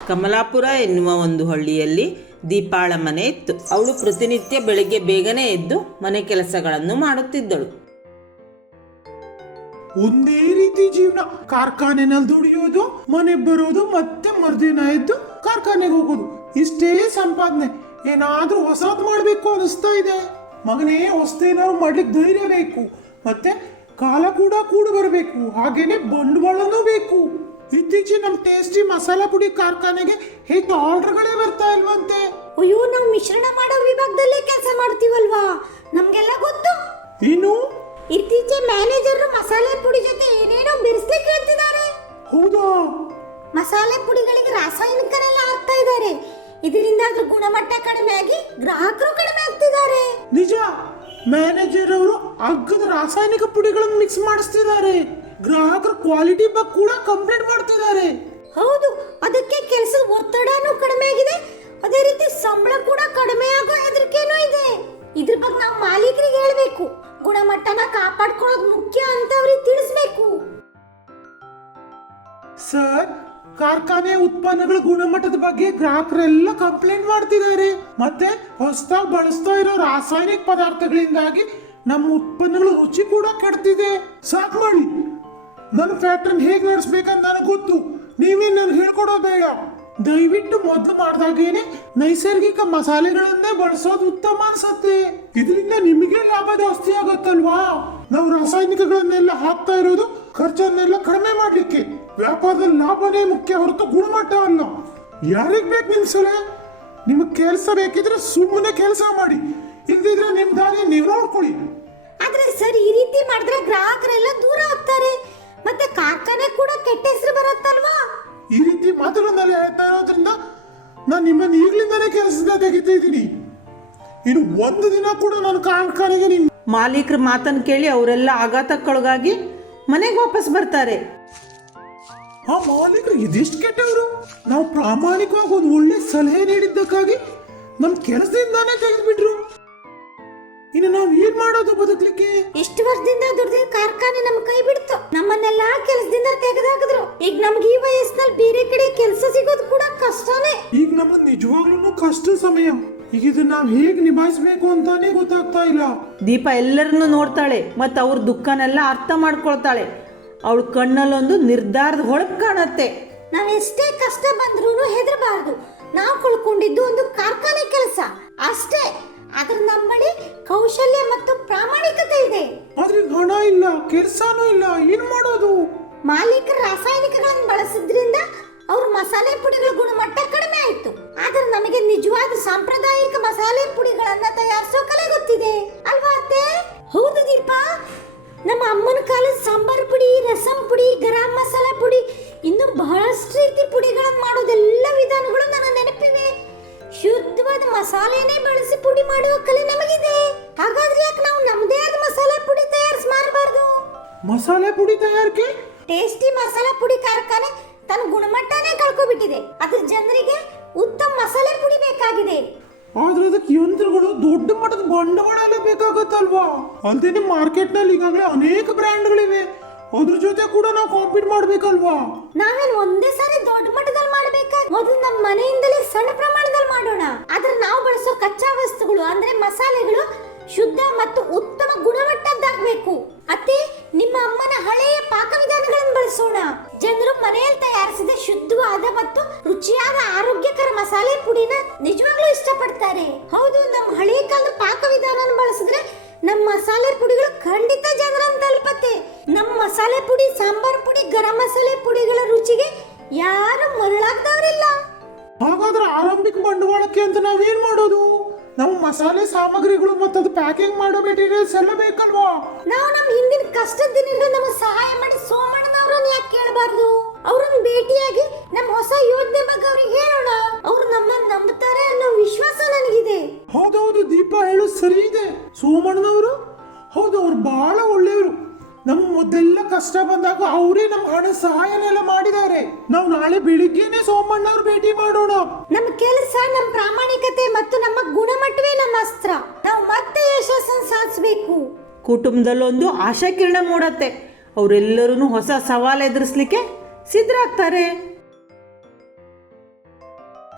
ಕಮಲಾಪುರ ಎನ್ನುವ ಒಂದು ಹಳ್ಳಿಯಲ್ಲಿ ದೀಪಾಳ ಮನೆ ಇತ್ತು. ಅವಳು ಪ್ರತಿನಿತ್ಯ ಬೆಳಿಗ್ಗೆ ಬೇಗನೆ ಎದ್ದು ಮನೆ ಕೆಲಸಗಳನ್ನು ಮಾಡುತ್ತಿದ್ದಳು. ಒಂದೇ ರೀತಿ ಜೀವನ, ಕಾರ್ಖಾನೆನಲ್ಲಿ ದುಡಿಯೋದು, ಮನೆ ಬರೋದು, ಮತ್ತೆ ಮರುದಿನ ಎದ್ದು ಕಾರ್ಖಾನೆಗೆ ಹೋಗೋದು, ಇಷ್ಟೇ ಸಂಪಾದನೆ. ಏನಾದ್ರೂ ಹೊಸದ್ ಮಾಡ್ಬೇಕು ಅನಿಸ್ತಾ ಇದೆ. ಮಗನೇ, ಹೊಸದೇನಾದ್ರು ಮಾಡ್ಲಿಕ್ಕೆ ಧೈರ್ಯ ಬೇಕು, ಮತ್ತೆ ಕಾಲ ಕೂಡ ಬರಬೇಕು, ಹಾಗೇನೆ ಬಂಡವಾಳನೂ ಬೇಕು. ಇತ್ತೀಚೆಗೆ ನಮ್ ಟೇಸ್ಟಿ ಮಸಾಲಾ ಪುಡಿ ಕಾರ್ಖಾನೆಗೆ ಹೆಚ್ಚು ಆರ್ಡರ್ಗಳೇ ಬರ್ತಾ ಇಲ್ವಂತೆ. ಅಯ್ಯೋ, ನಾವು ಮಿಶ್ರಣ ಮಾಡೋ ವಿಭಾಗದಲ್ಲೇ ಕೆಲಸ ಮಾಡ್ತೀವಲ್ವಾ, ನಮ್ಗೆಲ್ಲ ಗೊತ್ತು. ಏನು? ಇತ್ತೀಚೆಗೆ ಮ್ಯಾನೇಜರ್ ಮಸಾಲೆ ಪುಡಿ ಜೊತೆ ಏನೇನೋ ಬೆರೆಸ್ಲಿಕ್ಕೆ ಹೇಳ್ತಿದ್ದಾರೆ. ಹೌದಾ? ಮಸಾಲೆ ಪುಡಿಗಳಿಗೆ ರಾಸಾಯನಿಕನೆಲ್ಲ ಹಾಕ್ತಾ ಇದ್ದಾರೆ. ಇದರಿಂದ ಅದ್ರ ಗುಣಮಟ್ಟ ಕಡಿಮೆ ಆಗಿ ಗ್ರಾಹಕರು ಕಡಿಮೆ ಆಗ್ತಿದ್ದಾರೆ. ನಿಜ, ಮ್ಯಾನೇಜರ್ ಅವರು ಅಗ್ಗದ ರಾಸಾಯನಿಕ ಪುಡಿಗಳನ್ನು ಮಿಕ್ಸ್ ಮಾಡಿಸ್ತಿದ್ದಾರೆ. ಗ್ರಾಹಕರ ಕ್ವಾಲಿಟಿ ಬಗ್ಗೆ ಕೂಡ ಕಂಪ್ಲೇಂಟ್ ಮಾಡ್ತಿದ್ದಾರೆ. ಹೌದು, ಅದಕ್ಕೆ ಕೆಲಸದ ಒತ್ತಡನೂ ಕಡಿಮೆ ಆಗಿದೆ, ಅದೇ ರೀತಿ ಸಂಬಳ ಕೂಡ ಕಡಿಮೆ ಆಗೋ ಹೆದರಿಕೆನೂ ಇದೆ. ಇದ್ರ ಬಗ್ಗೆ ನಾವು ಮಾಲೀಕರಿಗೆ ಹೇಳಬೇಕು, ಗುಣಮಟ್ಟನ ಕಾಪಾಡ್ಕೊಳ್ಳೋದು ಮುಖ್ಯ ಅಂತ ಅವ್ರಿಗೆ ತಿಳಿಸ್ಬೇಕು. ಸರ್, ಕಾರ್ಖಾನೆ ಉತ್ಪನ್ನಗಳ ಗುಣಮಟ್ಟದ ಬಗ್ಗೆ ಗ್ರಾಹಕರೆಲ್ಲ ಕಂಪ್ಲೇಂಟ್ ಮಾಡ್ತಿದ್ದಾರೆ. ಮತ್ತೆ ಹೊಸದಾಗಿ ಬಳಸ್ತಾ ಇರೋ ರಾಸಾಯನಿಕ ಪದಾರ್ಥಗಳಿಂದಾಗಿ ನಮ್ಮ ಉತ್ಪನ್ನಗಳ ರುಚಿ ಕೂಡ ಕೆಡ್ತಿದೆ. ಸಾಕು ಮಾಡಿ, ನನ್ನ ಫ್ಯಾಕ್ಟರಿನ ಹೇಗೆ ನಡೆಸ್ಬೇಕಂತ ನನಗೆ ಗೊತ್ತು, ನೀವೇನು ನಾನು ಹೇಳ್ಕೊಡೋದು ಬೇಡ. ದಯವಿಟ್ಟು ಮೊದಲು ಮಾಡಿದಾಗೇನೆ ನೈಸರ್ಗಿಕ ಮಸಾಲೆಗಳನ್ನೇ ಬಳಸೋದು ಉತ್ತಮ ಅನ್ಸತ್ತೆ. ಇದರಿಂದ ನಿಮಗೆ ಲಾಭ ಜಾಸ್ತಿ ಆಗತ್ತಲ್ವಾ? ನಾವು ರಾಸಾಯನಿಕಗಳನ್ನೆಲ್ಲ ಹಾಕ್ತಾ ಇರೋದು ಖರ್ಚನ್ನೆಲ್ಲ ಕಡಿಮೆ ಮಾಡ್ಲಿಕ್ಕೆ. ವ್ಯಾಪಾರದಲ್ಲಿ ಲಾಭನೇ ಮುಖ್ಯ ಹೊರತು ಗುಣಮಟ್ಟ ಅಲ್ಲ. ಯಾರಿಗ್ ಬೇಕು ನಿಮ್ ಸಲಹೆ? ನಿಮಗ್ ಕೆಲಸ ಬೇಕಿದ್ರೆ ಸುಮ್ಮನೆ ಕೆಲಸ ಮಾಡಿ, ಇಲ್ದಿದ್ರೆ ನಿಮ್ ದಾರಿ ನೀವು ನೋಡ್ಕೊಳ್ಳಿ. ಆದ್ರೆ ಸರ್, ಈ ರೀತಿ ಮಾಡಿದ್ರೆ ಗ್ರಾಹಕರೆಲ್ಲ ದೂರ ಆಗ್ತಾರೆ, ಮತ್ತೆ ಕಾರ್ಖಾನೆ ಕೂಡ ಕೆಟ್ಟ ಹೆಸರು ಬರುತ್ತಲ್ವಾ? ಈ ರೀತಿ ಮಾತುಗಳನ್ನೆಲ್ಲ ಹೇಳ್ತಾ ಇರೋದ್ರಿಂದ ನಾನು ನಿಮ್ಮನ್ನು ಈಗಲಿಂದಾನೇ ಕೆಲಸದಿಂದ ತೆಗಿತಾ ಇದ್ದೀನಿ. ಇನ್ನು ಒಂದು ದಿನ ಕೂಡ ನಾನು ಕಾರ್ಖಾನೆಗೆ ನಿಮ್ ಮಾಲೀಕರ ಮಾತನ್ನು ಕೇಳಿ ಅವರೆಲ್ಲ ಆಘಾತಕ್ಕೊಳಗಾಗಿ ಮನೆಗೆ ವಾಪಸ್ ಬರ್ತಾರೆ. ಆ ಮಾಲೀಕರು ಇದೆಷ್ಟು ಕೆಟ್ಟವರು. ನಾವು ಪ್ರಾಮಾಣಿಕವಾಗಿ ಒಂದು ಒಳ್ಳೆ ಸಲಹೆ ನೀಡಿದ್ದಕ್ಕಾಗಿ ನಮ್ ಕೆಲಸದಿಂದಾನೇ ತೆಗೆದ್ಬಿಟ್ರು. ಇನ್ನು ನಾವು ಏನ್ ಮಾಡೋದು ಬದುಕಲಿಕ್ಕೆ? ಇಷ್ಟು ವರ್ಷದಿಂದ ದುಡ್ದಿನ ಕಾರ್ಖಾನೆ ನಮ್ ಕೈ ಬಿಡ್ತು, ನಮ್ಮನ್ನೆಲ್ಲ ಕೆಲಸದಿಂದ ತೆಗೆದಾಕಿದ್ರು. ಈಗ ನಮ್ಗೆ ಈ ವಯಸ್ಸಿನಲ್ಲಿ ಬೇರೆ ಕಡೆ ಕೆಲಸ ಸಿಗೋದು ಕೂಡ ಕಷ್ಟನೇ. ಈಗ ನಮ್ಮ ನಿಜವಾಗ್ಲೂ ಕಷ್ಟ ಸಮಯ. ಈಗ ಇದನ್ನ ನಾವು ಹೇಗೆ ನಿಭಾಯಿಸಬೇಕು ಅಂತಾನೆ ಗೊತ್ತಾಗ್ತಾ ಇಲ್ಲ. ದೀಪ ಎಲ್ಲರನ್ನು ನೋಡ್ತಾಳೆ ಮತ್ತು ಅವ್ರ ದುಃಖನೆಲ್ಲ ಅರ್ಥ ಮಾಡ್ಕೊಳ್ತಾಳೆ. ಅವಳ ಕಣ್ಣಲ್ಲೊಂದು ನಿರ್ಧಾರದ ಹೊಳಪು ಕಾಣತ್ತೆ. ನಾವ್ ಎಷ್ಟೇ ಕಷ್ಟ ಬಂದ್ರೂ ಹೆದರಬಾರ್ದು. ನಾವು ಕಳ್ಕೊಂಡಿದ್ದು ಒಂದು ಕಾರ್ಖಾನೆ ಕೆಲಸ ಅಷ್ಟೇ, ಆದ್ರೆ ನಮ್ಮ ಬಳಿ ಕೌಶಲ್ಯ ಮತ್ತು ಪ್ರಾಮಾಣಿಕತೆ ಇದೆ. ಆದ್ರೆ ಹಣ ಇಲ್ಲ, ಕೆಲಸನೂ ಇಲ್ಲ, ಏನ್ ಮಾಡೋದು? ಮಾಲೀಕರು ರಾಸಾಯನಿಕಗಳನ್ನು ಬಳಸಿದ್ರಿಂದ ಅವ್ರ ಮಸಾಲೆ ಪುಡಿಗಳ ಗುಣಮಟ್ಟ ಕಡಿಮೆ ಆಯ್ತು. ಆದ್ರೆ ನಮಗೆ ನಿಜವಾದ ಸಾಂಪ್ರದಾಯಿಕ ಮಸಾಲೆ ಪುಡಿಗಳನ್ನ ತಯಾರಿಸೋ ಕಲೆ ಗೊತ್ತಿದೆ ಅಲ್ವಾ ಅತ್ತೆ? ಹೌದು ದೀಪ, ನಮ್ಮ ಅಮ್ಮನ ಕಾಲದ ಸಾಂಬಾರ್ ಪುಡಿ, ರಸಂ ಪುಡಿ, ಗರಂ ಮಸಾಲ ಪುಡಿ, ಇನ್ನು ಬಹಳಷ್ಟು ರೀತಿ ಪುಡಿಗಳನ್ನು ಮಾಡೋದೆಲ್ಲ ವಿಧಾನಗಳು ನನ್ನ ನೆನಪಿವೆ. ಶುದ್ಧವಾದ ಮಸಾಲೆನೇ ಬಳಸಿ ಪುಡಿ ಮಾಡುವ ಕಲೆ ನಮಗಿದೆ. ಹಾಗಾದ್ರೆ ಯಾಕೆ ನಾವು ನಮ್ಮದೇ ಆದ ಮಸಾಲೆ ಪುಡಿ ತಯಾರಿಸಿ ಮಾರಬಾರ್ದು? ಮಸಾಲೆ ಪುಡಿ ತಯಾರಿಕೆ? ಟೇಸ್ಟಿ ಮಸಾಲಾ ಪುಡಿ ಕಾರ್ಖಾನೆ ತನ್ನ ಗುಣಮಟ್ಟನೇ ಕಳ್ಕೊಬಿಟ್ಟಿದೆ. ಅದ್ರ ಜನರಿಗೆ ಉತ್ತಮ ಮಸಾಲೆ ಪುಡಿ ಬೇಕಾಗಿದೆ. ಆದ್ರೆ ಅದಕ್ಕೆ ಯಂತ್ರಗಳು, ದೊಡ್ಡ ಮಟ್ಟದ ಬಂಡವಾಳ ಎಲ್ಲ ಬೇಕಾಗತ್ತಲ್ವಾ? ಅಲ್ದೇನೆ ಮಾರ್ಕೆಟ್ ನಲ್ಲಿ ಈಗಾಗಲೇ ಅನೇಕ ಬ್ರ್ಯಾಂಡ್ಗಳಿವೆ, ಅದ್ರ ಜೊತೆ ಕೂಡ ನಾವು ಕಾಂಪೀಟ್ ಮಾಡ್ಬೇಕಲ್ವಾ? ನಾವೇನ್ ಒಂದೇ ಸಾರಿ ದೊಡ್ಡ ಮಟ್ಟದಲ್ಲಿ ಮಾಡ್ಬೇಕಾ? ಮೊದಲು ನಮ್ಮ ಮನೆಯಿಂದಲೇ ಸಣ್ಣ ಪ್ರಮಾಣದಲ್ಲಿ ಮಾಡೋಣ. ಆದ್ರೆ ನಾವು ಬಳಸೋ ಕಚ್ಚಾ ವಸ್ತುಗಳು ಅಂದ್ರೆ ಮಸಾಲೆಗಳು ಶುದ್ಧ ಮತ್ತು ಉತ್ತಮ ಗುಣಮಟ್ಟದ್ದಾಗಬೇಕು. ಅತ್ತೆ, ನಿಮ್ಮ ಅಮ್ಮನ ಹಳೆಯ ಪಾಕವಿಧಾನಗಳನ್ನು ಬಳಸೋಣ. ಜನರು ಮನೆಯಲ್ಲಿ ತಯಾರಿಸಿದ ಶುದ್ಧವಾದ ಮತ್ತು ರುಚಿಯಾದ ಆರೋಗ್ಯಕರ ಮಸಾಲೆ ಪುಡಿನ ನಿಜವಾಗ್ಲೂ ಇಷ್ಟಪಡ್ತಾರೆ. ಹೌದು, ನಮ್ಮ ಹಳೆಯ ಕಾಲದ ಪಾಕವಿಧಾನ ಬಳಸಿದ್ರೆ ನಮ್ಮ ಮಸಾಲೆ ಪುಡಿಗಳು ಖಂಡಿತ ಜನರನ್ನು ತಲುಪತ್ತೆ. ನಮ್ಮ ಮಸಾಲೆ ಪುಡಿ, ಸಾಂಬಾರ್ ಪುಡಿ, ಗರಂ ಮಸಾಲೆ ಪುಡಿಗಳ ರುಚಿಗೆ ಯಾರು ಮರಳಾಗದವರಿಲ್ಲ. ಹಾಗಾದ್ರೆ ಆರಂಭಿಕ ಬಂಡವಾಳಕ್ಕೆ ಅಂತ ನಾವೇನ್ ಮಾಡೋದು? ನಾವು ಮಸಾಲೆ ಸಾಮಗ್ರಿಗಳು ಮತ್ತು ಅದು ಪ್ಯಾಕಿಂಗ್ ಮಾಡೋ ಮೆಟೀರಿಯಲ್ಸ್ ಎಲ್ಲ ಬೇಕಲ್ವಾ? ನಾವು ನಮ್ಮ ಹಿಂದಿನ ಕಷ್ಟದ ದಿನಗಳು ನಮಗೆ ಸಹಾಯ ಮಾಡಿ ಸೋಮಣ್ಣನವರನ್ನ ಯಾಕೆ ಕೇಳಬಾರ್ದು? ಅವ್ರನ್ನ ಭೇಟಿಯಾಗಿ ನಮ್ಮ ಹೊಸ ಯೋಜನೆ ಬಗ್ಗೆ ಅವ್ರಿಗೆ ಹೇಳೋಣ. ಅವ್ರು ನಮ್ಮನ್ನ ನಂಬುತ್ತಾರೆ ಅನ್ನೋ ವಿಶ್ವಾಸ ನನಗಿದೆ. ಹೌದೌದು, ದೀಪ ಹೇಳೋದು ಸರಿ ಇದೆ. ಸೋಮಣ್ಣನವರು, ಹೌದು, ಅವ್ರು ಬಹಳ ಒಳ್ಳೆಯವರು. ನಮ್ಮ ಮೊದಲೆಲ್ಲ ಕಷ್ಟ ಬಂದಾಗ ಅವರೇ ನಮ್ಮ ಹಣ ಸಹಾಯನೆಲ್ಲ ಮಾಡಿದ್ದಾರೆ. ನಾವು ನಾಳೆ ಬೆಳಿಗ್ಗೆನೆ ಸೋಮಣ್ಣವ್ರ ಭೇಟಿ ಮಾಡೋಣ. ನಮ್ಮ ಕೆಲಸ, ನಮ್ಮ ಪ್ರಾಮಾಣಿಕತೆ ಮತ್ತು ನಮ್ಮ ಗುಣಮಟ್ಟವೇ ನಮ್ಮ ಕುಟುಂಬದಲ್ಲೊಂದು ಆಶಾಕಿರಣ ಮೂಡತ್ತೆ. ಅವರೆಲ್ಲರೂ ಹೊಸ ಸವಾಲು ಎದುರಿಸ್ಲಿಕ್ಕೆ ಸಿದ್ಧರಾಗ್ತಾರೆ.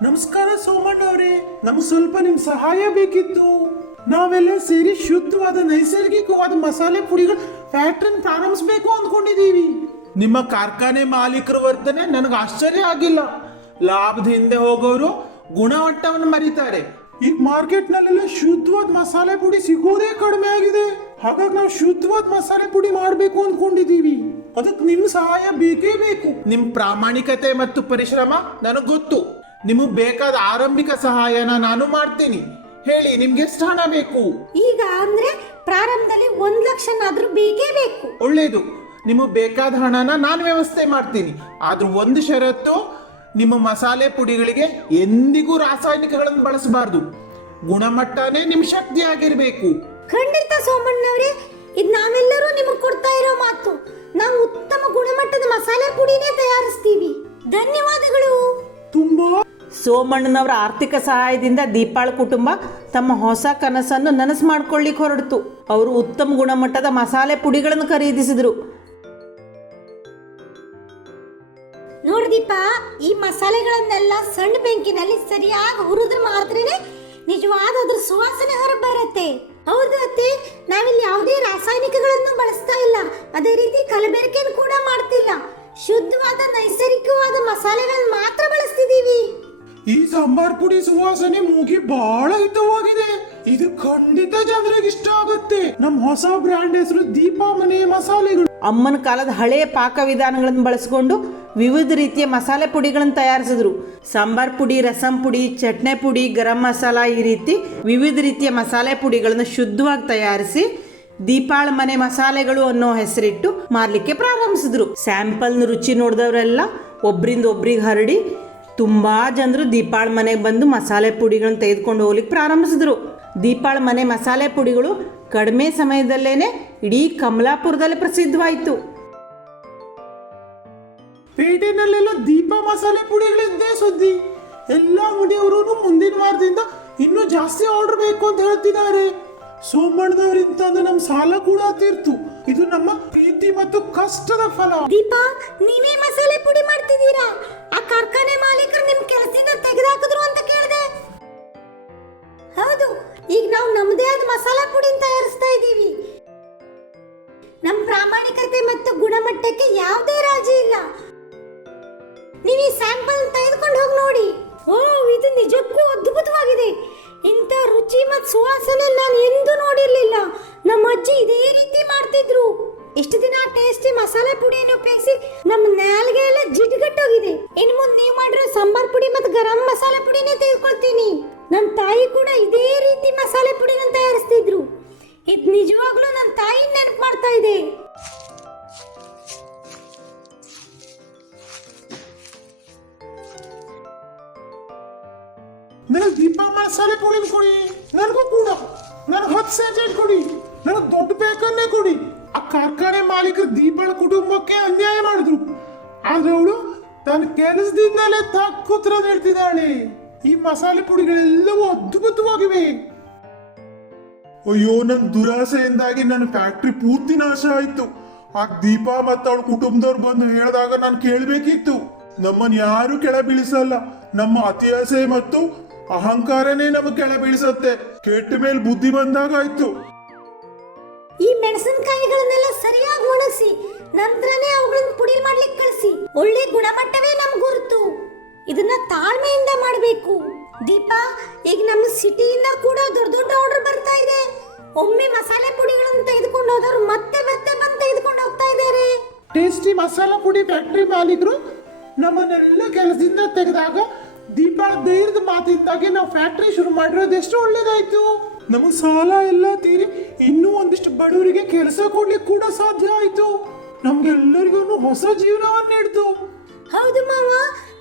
ನಮಸ್ಕಾರ ಸೋಮಣ್ಣ ಅವರೇ, ನಮ್ಗೆ ಸ್ವಲ್ಪ ನಿಮ್ ಸಹಾಯ ಬೇಕಿತ್ತು. ನಾವೆಲ್ಲ ಸೇರಿ ಶುದ್ಧವಾದ ನೈಸರ್ಗಿಕವಾದ ಮಸಾಲೆ ಪುಡಿಗಳ ಫ್ಯಾಕ್ಟರಿ ಪ್ರಾರಂಭಿಸಬೇಕು ಅಂದ್ಕೊಂಡಿದೀವಿ. ನಿಮ್ಮ ಕಾರ್ಖಾನೆ ಮಾಲೀಕರ ವರ್ತನೆ ನನಗೆ ಆಶ್ಚರ್ಯ ಆಗಿಲ್ಲ. ಲಾಭದ ಹಿಂದೆ ಹೋಗೋರು ಗುಣಮಟ್ಟವನ್ನು ಮರೀತಾರೆ. ಈಗ ಮಾರ್ಕೆಟ್ ನಲ್ಲೆಲ್ಲ ಶುದ್ಧವಾದ ಮಸಾಲೆ ಪುಡಿ ಸಿಗೋದೇ ಕಡಿಮೆ ಆಗಿದೆ. ಹಾಗಾಗಿ ನಾವು ಶುದ್ಧವಾದ ಮಸಾಲೆ ಪುಡಿ ಮಾಡಬೇಕು ಅಂದ್ಕೊಂಡಿದೀವಿ. ಅದಕ್ಕೆ ನಿಮ್ ಸಹಾಯ ಬೇಕೇ ಬೇಕು. ನಿಮ್ ಪ್ರಾಮಾಣಿಕತೆ ಮತ್ತು ಪರಿಶ್ರಮ ನನಗೆ ಗೊತ್ತು. ನಿಮಗೆ ಬೇಕಾದ ಆರಂಭಿಕ ಸಹಾಯನ ನಾನು ಮಾಡ್ತೀನಿ. ಹೇಳಿ, ನಿಮ್ಗೆ ಎಷ್ಟು ಹಣ ಬೇಕು? ಈಗ ಅಂದ್ರೆ ಪ್ರಾರಂಭದಲ್ಲಿ 1 ಲಕ್ಷನಾದ್ರೂ ಬೇಕೇ ಬೇಕು. ಒಳ್ಳೇದು, ನಿಮಗೆ ಬೇಕಾದ ಹಣನ ನಾನು ವ್ಯವಸ್ಥೆ ಮಾಡ್ತೀನಿ. ಆದ್ರೂ ಒಂದು ಷರತ್ತು, ನಿಮ್ಮ ಮಸಾಲೆ ಪುಡಿಗಳಿಗೆ ಎಂದಿಗೂ ರಾಸಾಯನಿಕಗಳನ್ನು ಬಳಸಬಾರ್ದು. ಗುಣಮಟ್ಟನೇ ನಿಮ್ ಶಕ್ತಿ ಆಗಿರ್ಬೇಕು. ಖಂಡಿತ ಸೋಮಣ್ಣವ್ರೆ, ಇದು ನಾವೆಲ್ಲರೂ ನಿಮಗೆ ಕೊಡ್ತಾ ಇರೋ ಮಾತು. ನಾವು ಉತ್ತಮ ಗುಣಮಟ್ಟದ ಮಸಾಲೆ ಪುಡಿನೇ ತಯಾರಿಸ್ತೀವಿ. ಧನ್ಯವಾದಗಳು. ತುಂಬಾ ಸೋಮಣ್ಣನವರ ಆರ್ಥಿಕ ಸಹಾಯದಿಂದ ದೀಪಾಳ್ ಕುಟುಂಬ ತಮ್ಮ ಹೊಸ ಕನಸನ್ನು ನನಸು ಮಾಡ್ಕೊಳ್ಳಿಕ್ಕೆ ಹೊರಡ್ತು. ಅವರು ಉತ್ತಮ ಗುಣಮಟ್ಟದ ಮಸಾಲೆ ಪುಡಿಗಳನ್ನು ಖರೀದಿಸಿದರು. ನೋಡ್ದೀಪ, ಈ ಮಸಾಲೆಗಳನ್ನೆಲ್ಲ ಸಣ್ಣ ಬೆಂಕಿನಲ್ಲಿ ಸರಿಯಾಗಿ ಹುರಿದ್ರೆ ಮಾತ್ರನೇ ನಿಜವಾದ ಅದ್ರ ಸುವಾಸನೆ ಹೊರಬರುತ್ತೆ. ಹೌದು ಅತ್ತೆ, ನಾವಿಲ್ಲಿ ಯಾವುದೇ ರಾಸಾಯನಿಕಗಳನ್ನು ಬಳಸ್ತಾ ಇಲ್ಲ. ಅದೇ ರೀತಿ ಕಲಬೆರಕೆಯನ್ನು ಕೂಡ ಮಾಡ್ತಿಲ್ಲ. ಶುದ್ಧವಾದ ನೈಸರ್ಗಿಕವಾದ ಮಸಾಲೆಗಳನ್ನ ಮಾತ್ರ ಬಳಸ್ತಿದೀವಿ. ಈ ಸಾಂಬಾರ್ ಪುಡಿ ಸುವಾಸನೆ ಮೂಗಿ ಬಹಳ ಹಿತವಾಗಿದೆ. ಇದು ಖಂಡಿತ ಜನರಿಗೆ ಇಷ್ಟ ಆಗುತ್ತೆ. ನಮ್ಮ ಹೊಸ ಬ್ರ್ಯಾಂಡ್ ಹೆಸರು ದೀಪಾ ಮನೆ ಮಸಾಲೆಗಳು. ಅಮ್ಮನ ಕಾಲದ ಹಳೆಯ ಪಾಕ ವಿಧಾನಗಳನ್ನು ಬಳಸಿಕೊಂಡು ವಿವಿಧ ರೀತಿಯ ಮಸಾಲೆ ಪುಡಿಗಳನ್ನು ತಯಾರಿಸಿದ್ರು. ಸಾಂಬಾರ್ ಪುಡಿ, ರಸಂ ಪುಡಿ, ಚಟ್ನಿ ಪುಡಿ, ಗರಂ ಮಸಾಲ, ಈ ರೀತಿ ವಿವಿಧ ರೀತಿಯ ಮಸಾಲೆ ಪುಡಿಗಳನ್ನು ಶುದ್ಧವಾಗಿ ತಯಾರಿಸಿ ದೀಪಾಳ ಮನೆ ಮಸಾಲೆಗಳು ಅನ್ನೋ ಹೆಸರಿಟ್ಟು ಮಾರಲಿಕ್ಕೆ ಪ್ರಾರಂಭಿಸಿದ್ರು. ಸ್ಯಾಂಪಲ್ನ ರುಚಿ ನೋಡಿದವರೆಲ್ಲ ಒಬ್ರಿಂದ ಒಬ್ರಿಗೆ ಹರಡಿ ತುಂಬಾ ಜನರು ದೀಪಾಳ ಮನೆಗೆ ಬಂದು ಮಸಾಲೆ ಪುಡಿಗಳನ್ನು ತೆಗೆದುಕೊಂಡು ಹೋಗ್ಲಿಕ್ಕೆ ಪ್ರಾರಂಭಿಸಿದ್ರು. ದೀಪಾಳ ಮನೆ ಮಸಾಲೆ ಪುಡಿಗಳು ಕಡಿಮೆ ಸಮಯದಲ್ಲೇನೆ ಇಡೀ ಕಮಲಾಪುರದಲ್ಲಿ ಪ್ರಸಿದ್ಧವಾಯಿತು. ಪೇಟೆನಲ್ಲೆಲ್ಲ ದೀಪಾ ಮಸಾಲೆ ಪುಡಿಗಳಿದ್ದೇ ಸುದ್ದಿ. ಎಲ್ಲ ಅಂಗಡಿಯವರು ಮುಂದಿನ ವಾರದಿಂದ ಇನ್ನೂ ಜಾಸ್ತಿ ಆರ್ಡರ್ ಬೇಕು ಅಂತ ಹೇಳ್ತಿದ್ದಾರೆ. ಸೋಮಣ್ಣನವರಿಂದ ನಮ್ಮ ಸಾಲ ಕೂಡ ತೀರ್ತು. ಇದು ನಮ್ಮ ಪ್ರೀತಿ ಮತ್ತು ಕಷ್ಟದ ಫಲ. ದೀಪಾ, ನೀವೇ ಮಸಾಲೆ ಪುಡಿ ಮಾಡ್ತಿದ್ದೀರಾ? ಆ ಕಾರ್ಖಾನೆ ಮಾಲೀಕರು ನಿಮ್ ಕೆಲಸದಿಂದ ತೆಗೆದುಹಾಕಿದ್ರು ಅಂತ ಕೇಳಿದೆ. ಹೌದು, ಈಗ ನಾವು ನಮ್ಮದೇ ಆದ ಮಸಾಲಾ ಪುಡಿ ತಯಾರಿಸ್ತಾ ಇದ್ದೀವಿ. ನಮ್ಮ ಪ್ರಾಮಾಣಿಕತೆ ಮತ್ತು ಗುಣಮಟ್ಟಕ್ಕೆ ಯಾವುದೇ ರಾಜಿ ಇಲ್ಲ. ನೀವು ಈ ಸ್ಯಾಂಪಲ್ ತೆಗೆದುಕೊಂಡು ಹೋಗಿ ನೋಡಿ. ಓ, ಇದು ನಿಜಕ್ಕೂ ಅದ್ಭುತವಾಗಿದೆ. ಇಂಥ ರುಚಿ ಮತ್ತು ಸುವಾಸನೆ ನಾನು ಎಂದೂ ನೋಡಿರ್ಲಿಲ್ಲ. ನಮ್ಮ ಅಜ್ಜಿ ಇದೇ ರೀತಿ ಮಾಡ್ತಿದ್ರು. ಇಷ್ಟು ದಿನ ಟೇಸ್ಟಿ ಮಸಾಲೆ ಪುಡಿಯನ್ನು ಉಪಯೋಗಿಸಿ ನಮ್ಮ ನಾಲ್ಗೆ ಎಲ್ಲ ಜಿಡ್ಗಟ್ಟೋಗಿದೆ. ಇನ್ನು ಮುಂದೆ ನೀವು ಮಾಡಿರೋ ಸಾಂಬಾರ್ ಪುಡಿ ಮತ್ತು ಗರಂ ಮಸಾಲೆ ಪುಡಿನೇ ತೆಗೆದುಕೊಳ್ತೀನಿ. ನನ್ನ ತಾಯಿ ಕೂಡ ಇದೇ ರೀತಿ ಮಸಾಲೆ ಪುಡಿನ ತಯಾರಿಸ್ತಿದ್ರು. ಇದು ನಿಜವಾಗ್ಲೂ ನನ್ನ ತಾಯಿ ನೆನಪು ಮಾಡ್ತಾ ಇದೆ. ನನಗೆ ದೀಪಾ ಮಸಾಲೆ ಪುಡಿ ಕೊಡಿ. ನನಗೂ ಕೂಡ ನನಗೆ 10 ಸ್ಯಾಚೆಟ್ ಕೊಡಿ. ನನಗೆ ದೊಡ್ಡ ಬೇಕನ್ನೇ ಕೊಡಿ. ಆ ಕಾರ್ಖಾನೆ ಮಾಲೀಕರು ದೀಪಾಳ ಕುಟುಂಬಕ್ಕೆ ಅನ್ಯಾಯ ಮಾಡಿದ್ರು. ಆದ್ರೆ ಅವಳು ತನ್ನ ಕೆಲಸದಿಂದಲೇ ತಕ್ಕುತ್ರ ನೀಡ್ತಿದ್ದಾಳೆ. ಈ ಮಸಾಲೆ ಪುಡಿಗಳೆಲ್ಲವೂ ಅದ್ಭುತವಾಗಿವೆ. ಅಯ್ಯೋ, ನನ್ನ ದುರಾಸೆಯಿಂದಾಗಿ ನನ್ನ ಫ್ಯಾಕ್ಟ್ರಿ ಪೂರ್ತಿ ನಾಶ ಆಯ್ತು. ಆ ದೀಪಾ ಮತ್ತು ಅವಳ ಕುಟುಂಬದವ್ರು ಬಂದು ಹೇಳಿದಾಗ ನಾನು ಕೇಳಬೇಕಿತ್ತು. ನಮ್ಮನ್ನು ಯಾರು ಕೆಳ ಬೀಳಿಸಲ್ಲ. ನಮ್ಮ ಅತಿಯಾಸೆ ಮತ್ತು ಅಹಂಕಾರನೇ ನಮಗೆ ಕೆಳ ಬೀಳಿಸತ್ತೆ. ಕೆಟ್ಟ ಮೇಲೆ ಬುದ್ಧಿ ಬಂದಾಗಾಯ್ತು. ಈ ಮೆಣಸಿನಕಾಯಿಗಳನ್ನೆಲ್ಲ ಸರಿಯಾಗಿ ಒಣಗಿಸಿ ನಂತರನೇ ಅವುಗಳನ್ನ ಪುಡಿ ಮಾಡ್ಲಿಕ್ಕೆ ಕಳಿಸಿ. ಒಳ್ಳೆ ಗುಣಮಟ್ಟವೇ ನಮ್ ಗುರುತು. ಇದನ್ನ ತಾಳ್ಮೆಯಿಂದ ಮಾಡಬೇಕು. ದೀಪಾ, ಈಗ ನಮ್ಮ ಸಿಟಿಯಿಂದ ಕೂಡ ದೊಡ್ಡ ದೊಡ್ಡ ಆರ್ಡರ್ ಬರ್ತಾ ಇದೆ. ಒಮ್ಮೆ ಮಸಾಲೆ ಪುಡಿಗಳನ್ನು ತೆಗೆದುಕೊಂಡು ಹೋದವರು ಮತ್ತೆ ಮತ್ತೆ ಬಂದು ತೆಗೆದುಕೊಂಡು ಹೋಗ್ತಾ ಇದ್ದಾರೆ. ಟೇಸ್ಟಿ ಮಸಾಲಾ ಪುಡಿ ಫ್ಯಾಕ್ಟ್ರಿ ಮಾಲೀಕರು ನಮ್ಮನ್ನೆಲ್ಲ ಕೆಲಸದಿಂದ ತೆಗೆದಾಗ ದೀಪಾಳ ಧೈರ್ಯದ ಮಾತಿಂದಾಗಿ ನಾವು ಫ್ಯಾಕ್ಟ್ರಿ ಶುರು ಮಾಡಿರೋದು ಎಷ್ಟು ಒಳ್ಳೇದಾಯ್ತು. ನಮಗೆ ಸಾಲ ಎಲ್ಲ ತೀರಿ ಇನ್ನೂ ಒಂದಿಷ್ಟು ಬಡವರಿಗೆ ಕೆಲಸ ಕೊಡ್ಲಿಕ್ಕೆ ಕೂಡ ಸಾಧ್ಯ ಆಯ್ತು. ನಮ್ಗೆಲ್ಲರಿಗೂ ಹೊಸ ಜೀವನವನ್ನು ನೀಡ್ತು. ಹೌದು ಮಾವ,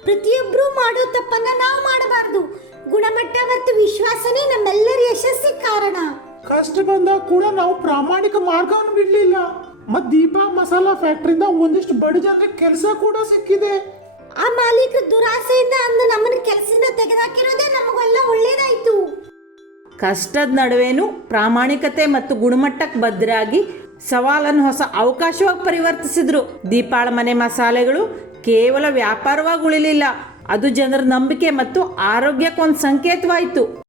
ಪ್ರತಿಯೊಬ್ರು ಮಾಡೋ ತಪ್ಪನ್ನ ನಾವು ಮಾಡಬಾರ್ದು. ಗುಣಮಟ್ಟ ಮತ್ತು ವಿಶ್ವಾಸನೆ ನಮ್ಮೆಲ್ಲರ ಯಶಸ್ಸಿಗೆ ಕಾರಣ. ಕಷ್ಟ ಬಂದಾಗ ಕೂಡ ನಾವು ಪ್ರಾಮಾಣಿಕ ಮಾರ್ಗವನ್ನು ಬಿಡ್ಲಿಲ್ಲ. ಮತ್ ದೀಪಾ ಮಸಾಲಾ ಫ್ಯಾಕ್ಟ್ರಿಯಿಂದ ಒಂದಿಷ್ಟು ಬಡ ಜನರಿಗೆ ಕೆಲಸ ಕೂಡ ಸಿಕ್ಕಿದೆ. ಆ ಮಾಲೀಕರು ದುರಾಸೆಯಿಂದ ಅಂದು ನಮ್ಮನ್ನ ಕೆಲಸದಿಂದ ತೆಗೆದಾಕಿರೋದೇ ನಮಗೆಲ್ಲ ಒಳ್ಳೇದಾಯ್ತು. ಕಷ್ಟದ ನಡುವೆನೂ ಪ್ರಾಮಾಣಿಕತೆ ಮತ್ತು ಗುಣಮಟ್ಟಕ್ಕೆ ಬದ್ಧರಾಗಿ ಸವಾಲನ್ನು ಹೊಸ ಅವಕಾಶವಾಗಿ ಪರಿವರ್ತಿಸಿದ್ರು. ದೀಪಾಳ ಮನೆ ಮಸಾಲೆಗಳು ಕೇವಲ ವ್ಯಾಪಾರವಾಗಿ ಉಳಿಲಿಲ್ಲ, ಅದು ಜನರ ನಂಬಿಕೆ ಮತ್ತು ಆರೋಗ್ಯಕ್ಕೊಂದು ಸಂಕೇತವಾಯಿತು.